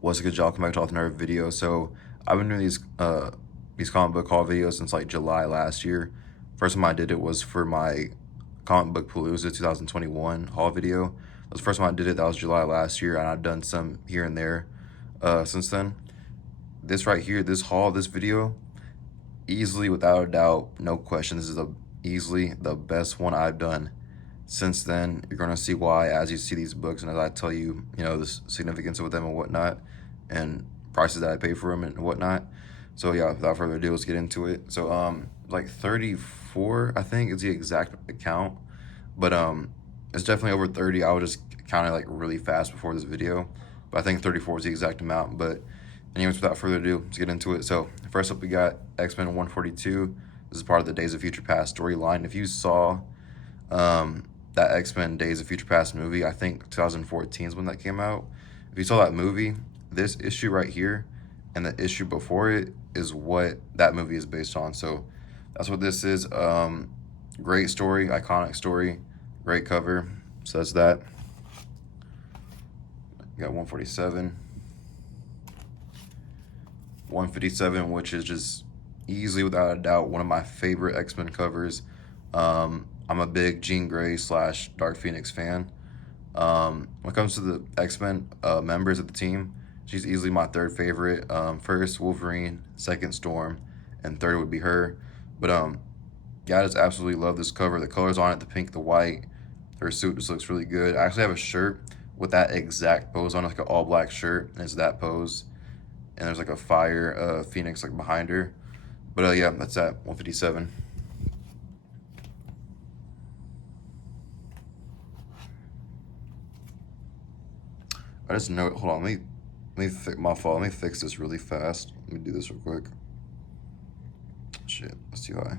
What's a good job? Come back to another video. So I've been doing these comic book haul videos since like July last year. First time I did it was for my comic book Palooza 2021 haul video. That was the first time I did it. That was July last year, and I've done some here and there since then. This right here, this haul, this video, easily without a doubt, no question, this is easily the best one I've done since then. You're gonna see why as you see these books and as I tell you, the significance of them and whatnot, and prices that I pay for them and whatnot. So yeah, without further ado, let's get into it. So like 34, I think is the exact account, but it's definitely over 30. I would just count it like really fast before this video, but I think 34 is the exact amount. But anyways, without further ado, let's get into it. So first up, we got X-Men 142. This is part of the Days of Future Past storyline. If you saw that X-Men Days of Future Past movie, I think 2014 is when that came out. If you saw that movie, this issue right here and the issue before it is what that movie is based on. So that's what this is. Great story, iconic story, great cover. So that's that. You got 147. 157, which is just easily without a doubt one of my favorite X-Men covers. I'm a big Jean Grey / Dark Phoenix fan. When it comes to the X-Men members of the team, she's easily my third favorite. First Wolverine, second Storm, and third would be her. But yeah, I just absolutely love this cover. The colors on it, the pink, the white, her suit just looks really good. I actually have a shirt with that exact pose on, like an all black shirt, and it's that pose. And there's like a fire phoenix like behind her. But yeah, that's at 157. I just know, hold on, let me fix my fault. Let me fix this really fast. Let me do this real quick. Shit, that's too high.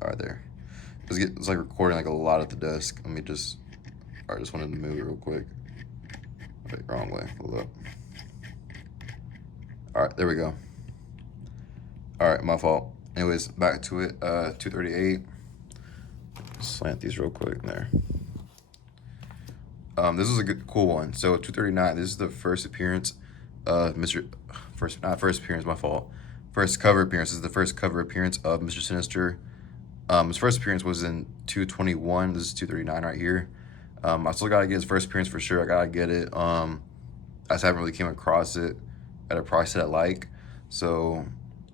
All right, there. It's like recording like a lot at the desk. Let me just, all right, just wanted to move it real quick. Wait, wrong way, hold up. All right, there we go. All right, my fault. Anyways, back to it, 238. Slant these real quick there. This is a cool one. So 239, this is the first appearance of First cover appearance. This is the first cover appearance of Mr. Sinister. His first appearance was in 221. This is 239 right here. I still gotta get his first appearance for sure. I gotta get it. I just haven't really came across it at a price that I like. So,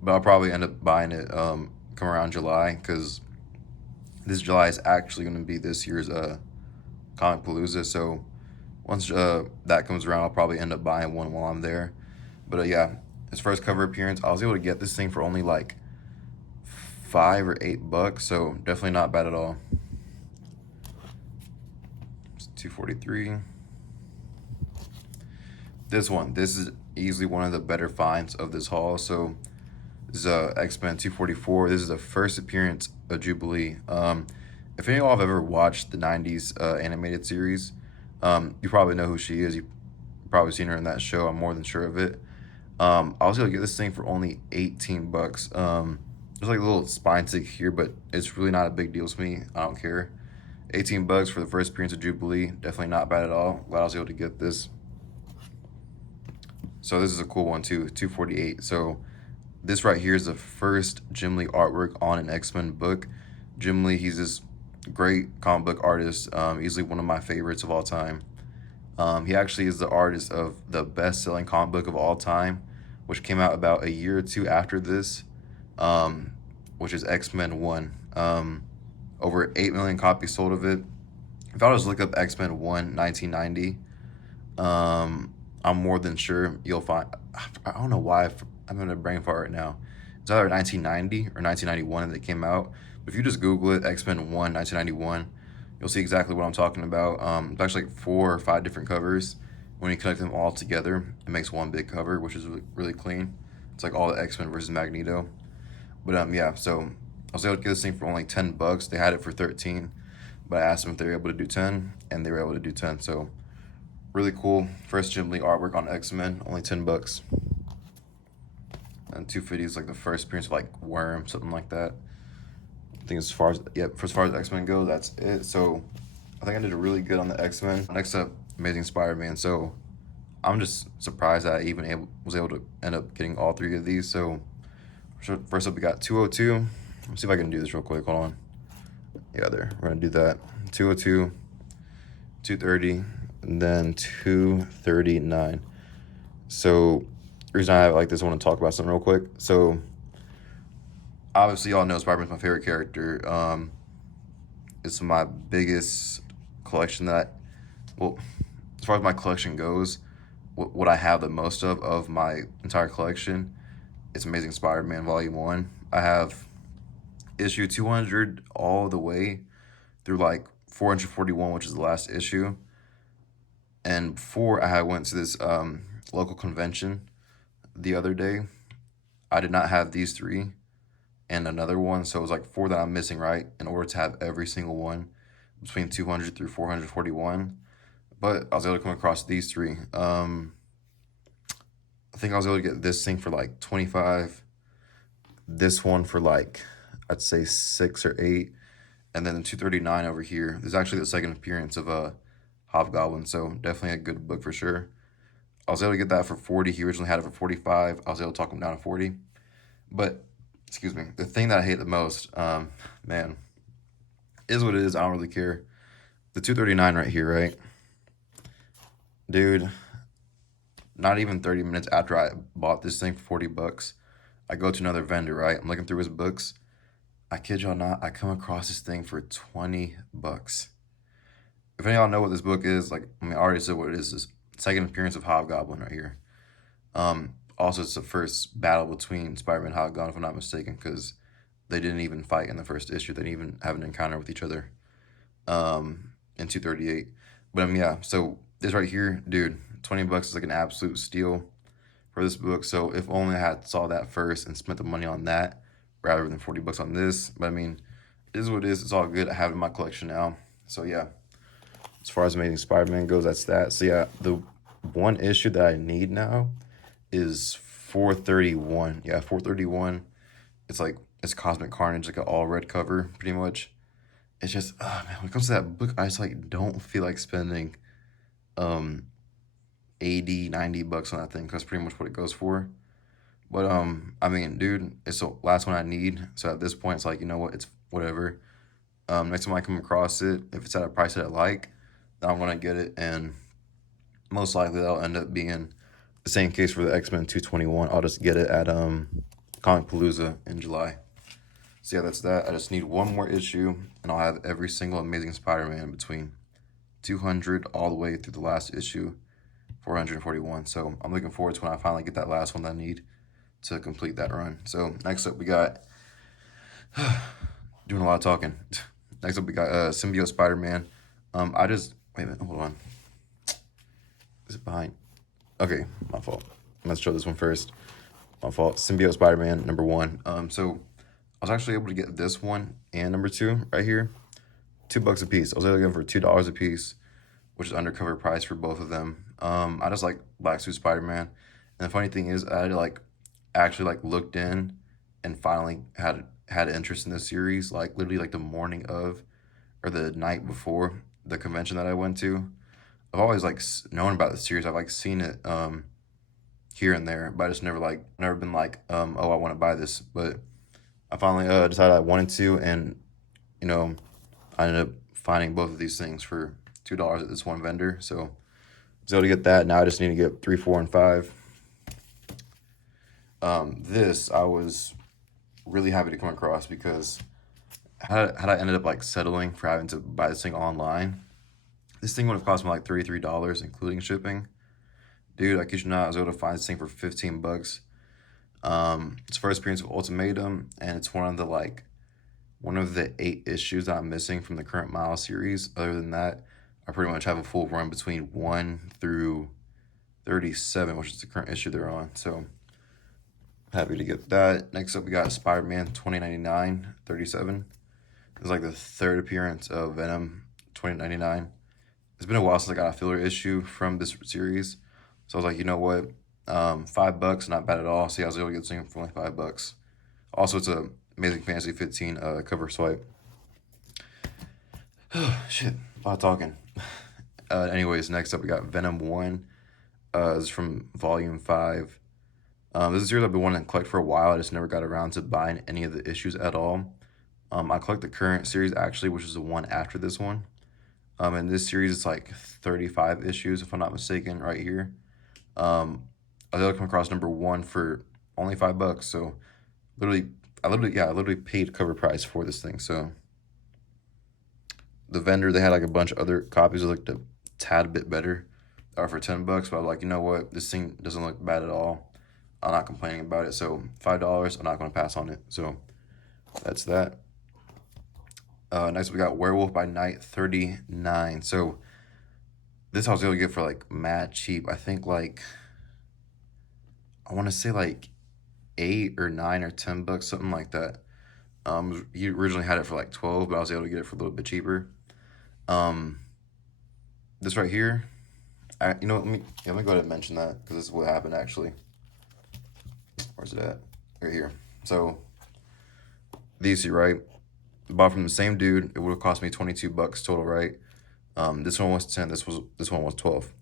but I'll probably end up buying it come around July, because this July is actually going to be this year's Comic Palooza. So once that comes around, I'll probably end up buying one while I'm there. But yeah, his first cover appearance, I was able to get this thing for only like $5 or $8, so definitely not bad at all. It's 243. This is easily one of the better finds of this haul. So this is X-Men 244. This is the first appearance of Jubilee. If any of y'all have ever watched the 90s animated series, you probably know who she is. You've probably seen her in that show. I'm more than sure of it. I was able to get this thing for only $18. There's like a little spine stick here, but it's really not a big deal to me. I don't care. $18 for the first appearance of Jubilee. Definitely not bad at all. Glad I was able to get this. So this is a cool one too, 248. So this right here is the first Jim Lee artwork on an X-Men book. Jim Lee, he's this great comic book artist, easily one of my favorites of all time. He actually is the artist of the best-selling comic book of all time, which came out about a year or two after this, which is X-Men 1. Over 8 million copies sold of it. If I was to look up X-Men 1 1990, I'm more than sure you'll find, I don't know why I'm in a brain fart right now. It's either 1990 or 1991 that came out. But if you just Google it, X-Men 1 1991, you'll see exactly what I'm talking about. It's actually like 4 or 5 different covers. When you connect them all together, it makes one big cover, which is really, really clean. It's like all the X-Men versus Magneto. But yeah, so I was able to get this thing for only $10. They had it for 13, but I asked them if they were able to do 10, and they were able to do 10. So really cool. First Jim Lee artwork on X-Men, only $10. And 250 is like the first appearance of like Worm, something like that. I think as far as X-Men go, that's it. So I think I did really good on the X-Men. Next up, Amazing Spider-Man. So I'm just surprised that I even was able to end up getting all three of these. So first up, we got 202. Let's see if I can do this real quick. Hold on. Yeah, there. We're gonna do that. 202, 230, and then 239. So the reason I like this, I want to talk about something real quick. So obviously, y'all know Spider-Man's my favorite character. It's my biggest collection that, well, as far as my collection goes, what I have the most of my entire collection, it's Amazing Spider-Man Volume 1. I have issue 200 all the way through like 441, which is the last issue. And before I went to this local convention the other day, I did not have these three and another one. So it was like four that I'm missing, right? In order to have every single one between 200 through 441. But I was able to come across these three. I think I was able to get this thing for like 25. This one for like, I'd say 6 or 8. And then the 239 over here. This is actually the second appearance of Hobgoblin. So definitely a good book for sure. I was able to get that for 40. He originally had it for 45. I was able to talk him down to 40. But, excuse me, the thing that I hate the most, man, is what it is. I don't really care. The 239 right here, right? Dude, not even 30 minutes after I bought this thing for 40 bucks, I go to another vendor, right? I'm looking through his books. I kid y'all not, I come across this thing for 20 bucks. If any of y'all know what this book is, like, I mean, I already said what it is. This second appearance of Hobgoblin right here. Also, it's the first battle between Spider-Man and Hobgoblin, if I'm not mistaken, because they didn't even fight in the first issue. They didn't even have an encounter with each other in 238. But yeah, so this right here, dude, 20 bucks is like an absolute steal for this book. So if only I had saw that first and spent the money on that rather than 40 bucks on this. But I mean, it is what it is. It's all good. I have it in my collection now. So yeah, as far as Amazing Spider-Man goes, that's that. So yeah, the one issue that I need now is 431. Yeah, 431. It's like, it's Cosmic Carnage, like an all red cover, pretty much. It's just, oh man, when it comes to that book, I just like don't feel like spending 80, 90 bucks on that thing, because that's pretty much what it goes for. But I mean, dude, it's the last one I need. So at this point, it's like, you know what, it's whatever. Next time I come across it, if it's at a price that I like, then I'm gonna get it, and most likely that'll end up being the same case for the X-Men 221. I'll just get it at Comic Palooza in July. So yeah, that's that. I just need one more issue, and I'll have every single Amazing Spider-Man between 200 all the way through the last issue, 441. So I'm looking forward to when I finally get that last one that I need to complete that run. So next up, we got doing a lot of talking. Next up, we got Symbiote Spider-Man. I just wait a minute, hold on. Is it behind? Okay, my fault. Let's show this one first. My fault. Symbiote Spider-Man #1. So I was actually able to get this one and #2 right here, $2 a piece. I was able to get them for $2 a piece, which is undercover price for both of them. I just like Black Suit Spider-Man, and the funny thing is, I like actually like looked in and finally had interest in this series, like literally like the morning of or the night before the convention that I went to. I've always like known about the series. I've like seen it here and there, but I just never been like oh, I want to buy this. But I finally decided I wanted to, and you know, I ended up finding both of these things for $2 at this one vendor. So I was able to get that. Now I just need to get 3, 4, and 5. This I was really happy to come across, because had I ended up like settling for having to buy this thing online, this thing would have cost me like $33, including shipping. Dude, I kid you not, I was able to find this thing for 15 bucks. It's first appearance of Ultimatum, and it's one of the 8 issues that I'm missing from the current Miles series. Other than that, I pretty much have a full run between 1 through 37, which is the current issue they're on. So happy to get that. Next up, we got Spider-Man 2099 37. It's like the third appearance of Venom 2099. It's been a while since I got a filler issue from this series, so I was like, you know what, $5, not bad at all. So yeah, I was able to get this thing for only $5. Also, it's a Amazing Fantasy 15 cover swipe. Shit, a lot of talking. Anyways, next up we got Venom 1. This is from Volume 5. This is a series I've been wanting to collect for a while. I just never got around to buying any of the issues at all. I collect the current series actually, which is the one after this one. In this series, it's like 35 issues, if I'm not mistaken, right here. I was able to come across number 1 for only $5. So I literally paid cover price for this thing. So the vendor, they had like a bunch of other copies that looked a tad bit better for $10. But I was like, you know what, this thing doesn't look bad at all. I'm not complaining about it. So $5, I'm not going to pass on it. So that's that. Next we got Werewolf by Night 39. So this I was able to get for like mad cheap. I think like, I want to say like 8 or 9 or $10, something like that. He originally had it for like 12, but I was able to get it for a little bit cheaper. This right here, let me go ahead and mention that because this is what happened actually. Where's it at? Right here. So these two, right? Bought from the same dude. It would have cost me $22 total, right? This one was 10. This one was 12.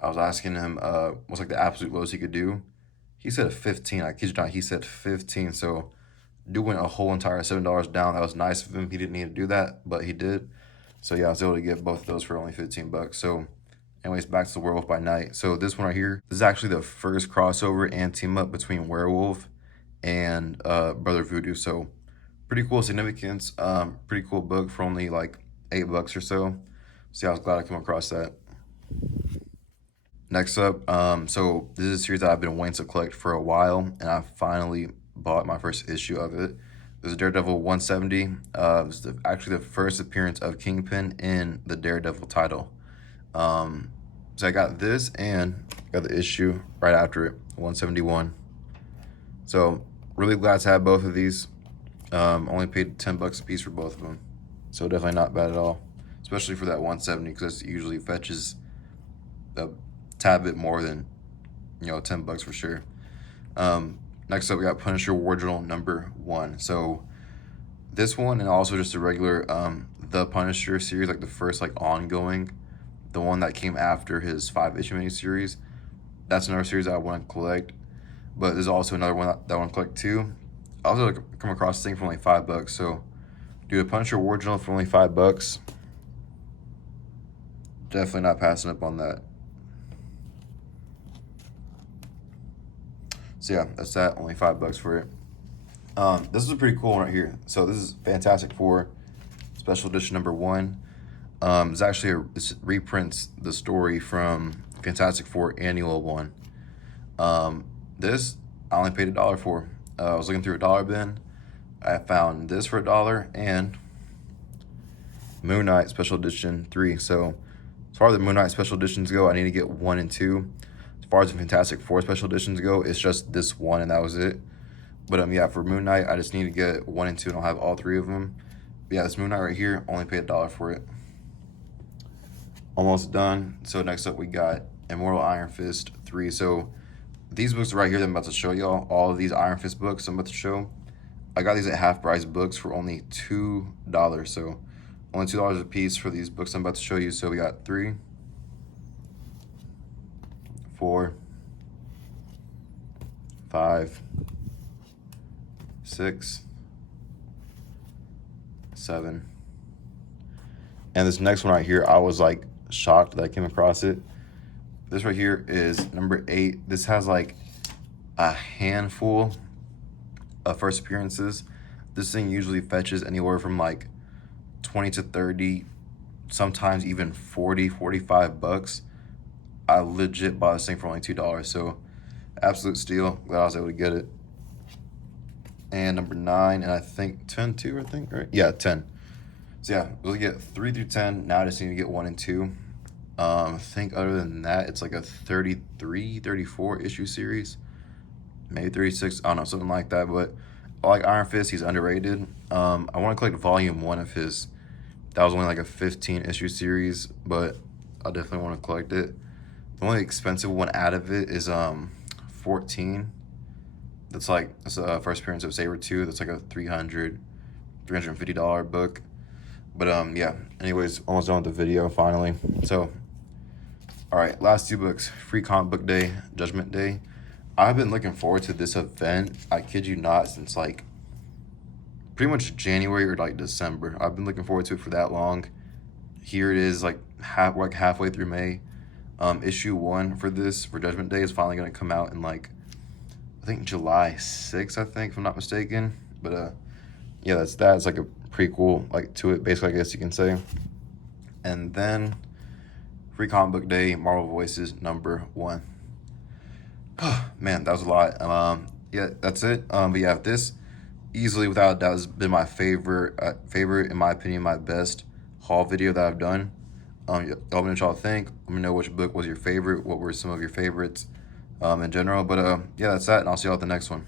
I was asking him what's like the absolute lowest he could do. He said 15. I kid you not. He said 15. So dude went a whole entire $7 down. That was nice of him. He didn't need to do that, but he did. So yeah, I was able to get both of those for only $15. So anyways, back to the Werewolf by Night. So this one right here, this is actually the first crossover and team up between Werewolf and Brother Voodoo. So pretty cool significance. Pretty cool book for only like $8 or so. So yeah, I was glad I came across that. Next up, so this is a series that I've been waiting to collect for a while, and I finally bought my first issue of it. This is Daredevil 170. It was actually the first appearance of Kingpin in the Daredevil title. So I got this and got the issue right after it, 171. So really glad to have both of these. Only paid $10 a piece for both of them. So definitely not bad at all, especially for that 170 because it usually fetches a tad bit more than, $10 for sure. Next up, we got Punisher War Journal number 1. So this one, and also just a regular The Punisher series, like the first like ongoing, the one that came after his 5-issue miniseries. That's another series that I want to collect. But there's also another one that I want to collect too. I also come across this thing for only $5. So do a Punisher War Journal for only $5. Definitely not passing up on that. So yeah, that's that. Only $5 for it. This is a pretty cool one right here. So this is Fantastic Four Special Edition number 1. It's actually this reprints the story from Fantastic Four Annual 1. This I only paid $1 for. I was looking through a dollar bin. I found this for $1 and Moon Knight Special Edition 3. So as far as the Moon Knight Special Editions go, I need to get 1 and 2. As far as the Fantastic Four Special Editions go, it's just this one and that was it. But yeah, for Moon Knight, I just need to get 1 and 2 and I'll have all 3 of them. But yeah, this Moon Knight right here, only paid $1 for it. Almost done. So next up we got Immortal Iron Fist 3. So these books right here that I'm about to show y'all, all of these Iron Fist books I'm about to show, I got these at half price books for only $2. So only $2 a piece for these books I'm about to show you. So we got 3, 4, 5, 6, 7. And this next one right here, I was like shocked that I came across it. This right here is number 8. This has like a handful of first appearances. This thing usually fetches anywhere from like 20 to 30, sometimes even 40, $45. I legit bought this thing for only $2. So absolute steal. Glad I was able to get it. And number 9, and I think 10 too, I think, right? Yeah, 10. So yeah, we'll get 3 through 10. Now I just need to get 1 and 2. I think other than that, it's like a 33, 34 issue series. Maybe 36, I don't know, something like that. But I like Iron Fist, he's underrated. I want to collect volume 1 of his. That was only like a 15 issue series, but I definitely want to collect it. The only expensive one out of it is 14. That's like, it's a first appearance of Saber 2. That's like a $350 book. But yeah. Anyways, almost done with the video finally. So, all right, last two books: Free Comic Book Day, Judgment Day. I've been looking forward to this event. I kid you not, since like pretty much January or like December. I've been looking forward to it for that long. Here it is, like halfway through May. Issue 1 for Judgment Day is finally gonna come out in like I think July 6th, I think, if I'm not mistaken. But yeah, that's that. It's like a prequel like to it, basically, I guess you can say. And then Free Comic Book Day, Marvel Voices #1. Man, that was a lot. Yeah, that's it. But yeah, this easily, without a doubt, has been my favorite, in my opinion, my best haul video that I've done. Let me know what y'all think. Let me know which book was your favorite. What were some of your favorites, in general. But yeah, that's that, and I'll see y'all at the next one.